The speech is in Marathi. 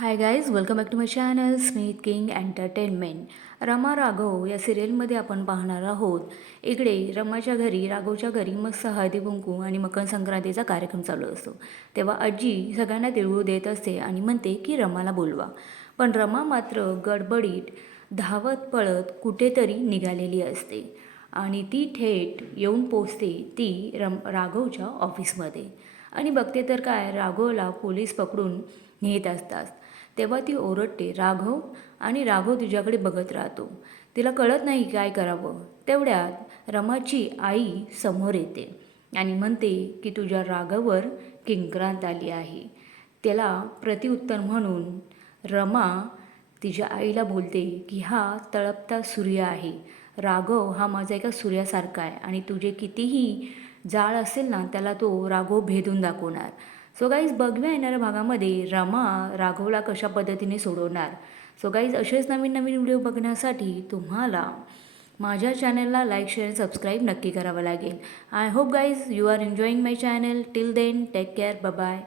Hi guys welcome back to my channel Smith King Entertainment Rama Raghav या सिरियलमध्ये आपण पाहणार आहोत. इकडे रमाच्या घरी राघवच्या घरी मस्त हळदी कुंकू आणि मकर संक्रांतीचा कार्यक्रम चालू असतो. तेव्हा आजी सगळ्यांना तिळगुळ देत असते आणि म्हणते की रमाला बोलवा. पण रमा मात्र गडबडीत धावत पळत कुठेतरी निघालेली असते. आणि ती थेट येऊन पोचते ती रम राघवच्या ऑफिसमध्ये आणि बघते तर काय राघवला पोलीस पकडून नेत असतात. तेव्हा ती ओरडते राघव आणि राघव तुझ्याकडे बघत राहतो. तिला कळत नाही काय करावं. तेवढ्यात रमाची आई समोर येते आणि म्हणते की तुझ्या राघववर किंक्रांत आली आहे. त्याला प्रतिउत्तर म्हणून रमा तिच्या आईला बोलते की हा तळपता सूर्य आहे. राघव हा माझा एका सूर्यासारखा आहे आणि तुझे कितीही जाळ असेल ना त्याला तो राघव भेदून दाखवणार. सो गाईज बघव्या येणाऱ्या भागामध्ये रमा राघवला कशा पद्धतीने सोडवणार. सो गाईज असेच नवीन नवीन व्हिडिओ बघण्यासाठी तुम्हाला माझ्या चॅनलला लाईक शेअर सबस्क्राईब नक्की करावं लागेल. I hope guys you are enjoying my channel till then take care bye